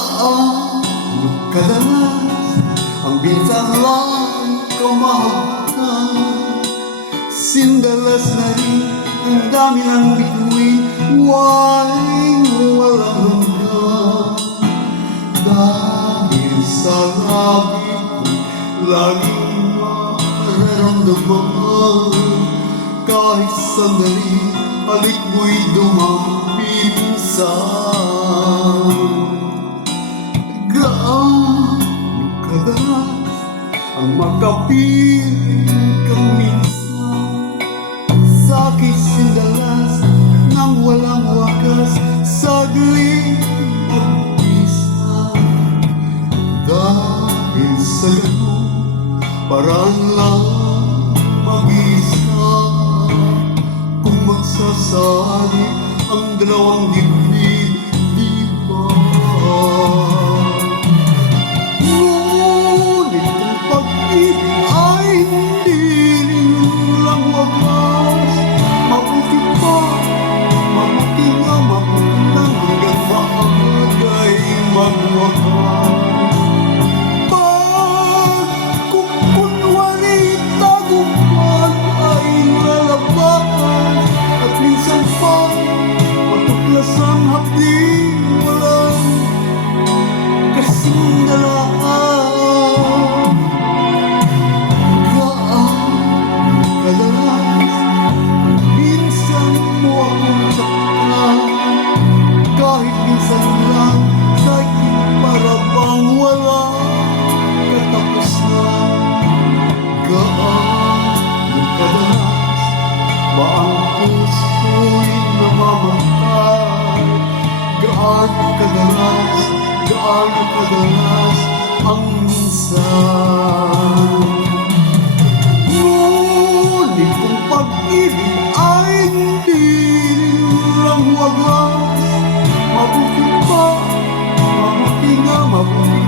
Gaano kadalas ang bintang lang kamahagkan? Sindalas na rin ang dami ng bituin, walang hanggan. Dahil sa laging mararamdaman, kahit sandali, halik mo'y dumampisan. Gaano kadalas ang makapiling kang minsan, sa'kin sindalas nang walang wakas, saglit magpisa. Dahil sa ganun, parang lang mag-isa. Kung magsasali ang dalawang dibdib, di ba? Ngunit kung pag-ibig ay hindi rin lang wagas, mabuti pa, mabuti nga, mabuti lang hanggang maagay magwakas. Ang hapdi walang kasing dalaan. Gaano kadalas minsan mo akong saktan, kahit minsan lang sa'kin para bang walang katapusan. Gaano kadalas ba ang puso'y namamatay? Gaano kadalas ang minsan? Ngunit kung pag-ibig ay hindi lang wagas, mabuti pa, mabuti nga, mabuti